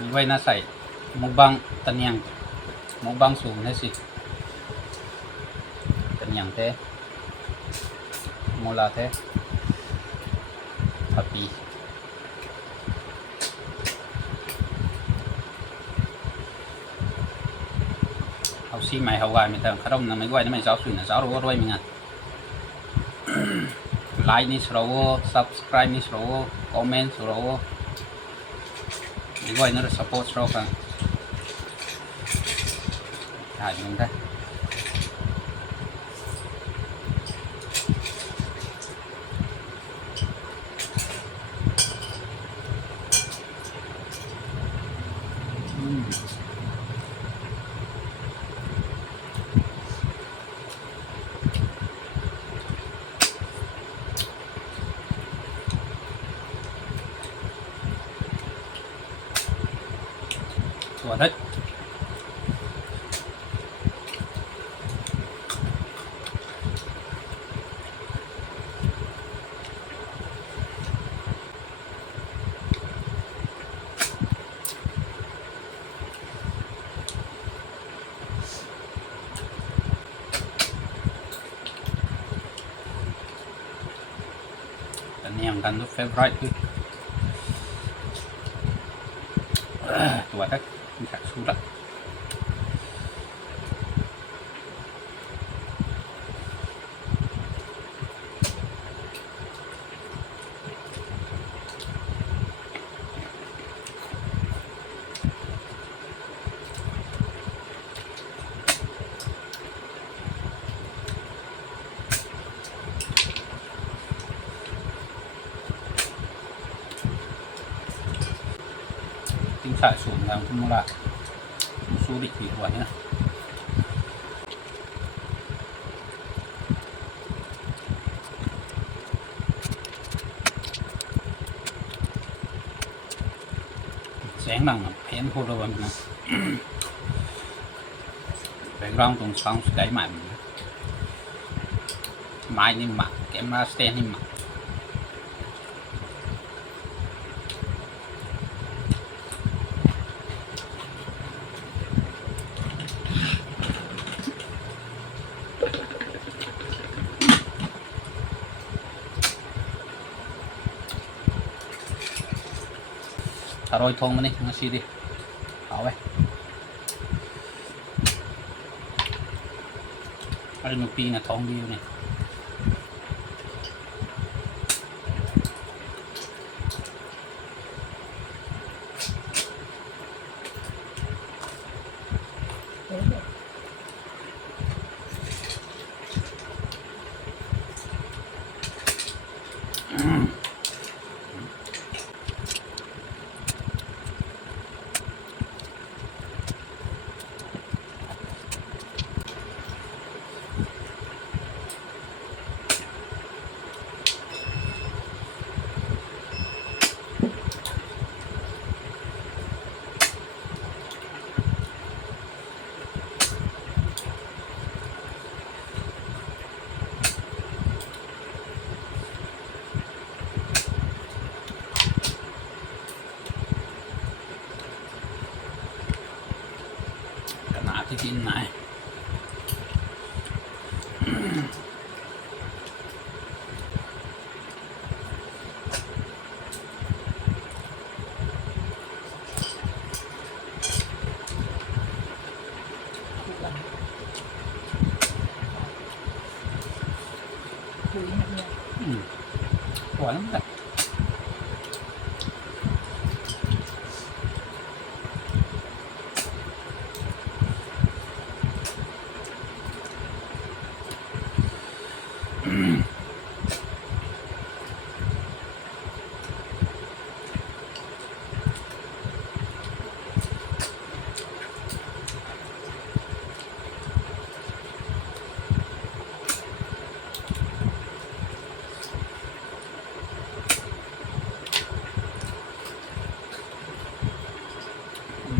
มีไว้น่าใส่หมกบังตะเนียงหมกบังสูงได้สิตะเนียงเทโมลาเททับปีเอาซีใหม่เอาไว้ไม่ต้องขนมนะไม่ไว้นะไม่จ้าสุดนะจ้ารู้ว่าด้วยมั้งอ่ะไลค์นี่สโลว์ subscribe นี่สโลว์ comment สโลว์ไม่ไว้นะ support สโลว์กันถ่ายมึงได้ตัวเด็ดเนียงกันทุกเฟเวอร์ไรท์ตัวเด็ดมีขัดสู้ละติ้งฉายสูงแล้วคุณมูลาสู้ดิดีกว่านี้นะแสงหนังเพ้นพูดเลยว่านะแบกกราวด์ตรงช่องสกายใหม่ไม้นี่หมักแกมราสเตนนี่หมักถ้าโรยทงมานี่มาซีดิเอาไว้ไอ้หนูปีน่ะทองดีอยู่นี่ขนาดที่กินไหนหวานแบบ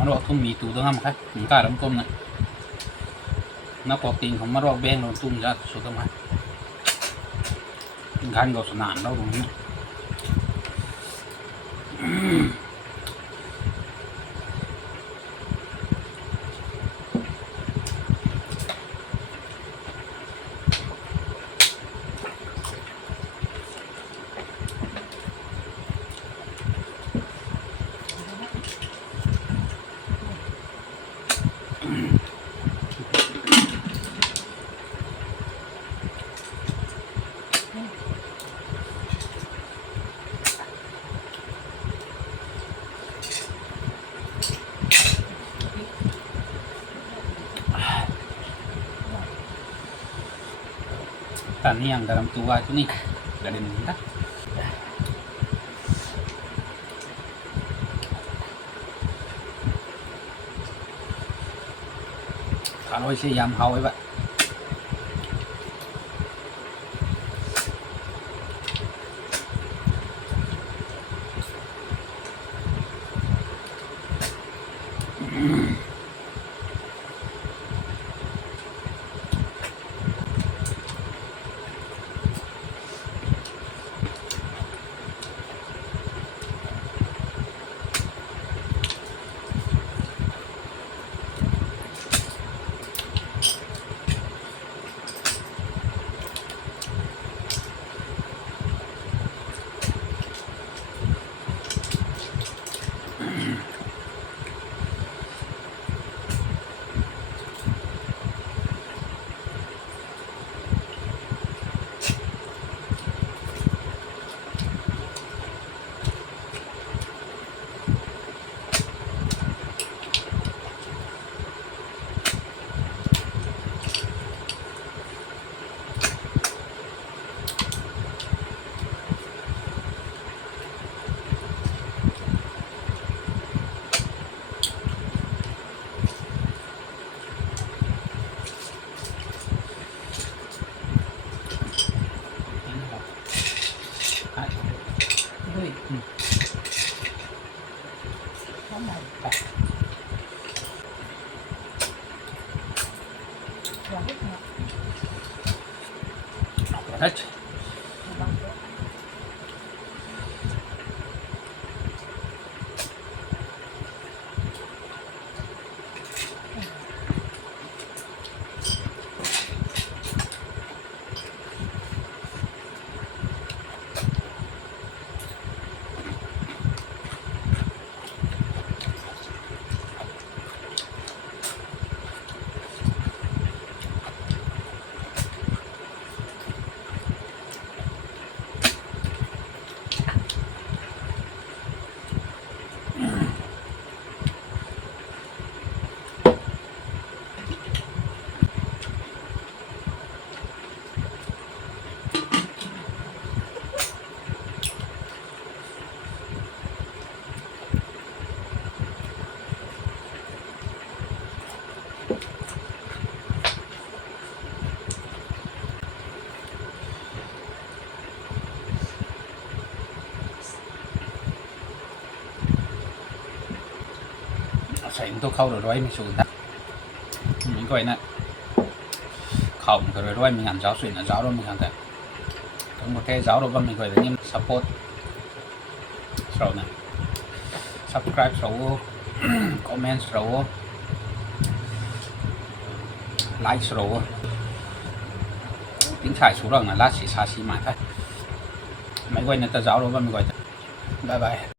มารอกทุ่มมีตูต้องทำครับผมกล้าลำต้มนะนักปอกติงของมารอกแบงเราตุ้มจะสุดต้องมาการกับสนามเราตรงนี้ kan yang dalam tua itu nih gak ada minta kalau sih yam hao ấy vậy hết tôi khâu rồi đói mình xuống ta mình coi nè khâu rồi đói mình ăn giáo xuyên là giáo đó mình ăn thế còn một cái giáo đó mình gọi là như support rồi nè subscribe rồi comment rồi like rồi tiếng xài xuống rằng là lát xì xa xì mãi thôi mấy quay này ta giáo đó mình gọi bye bye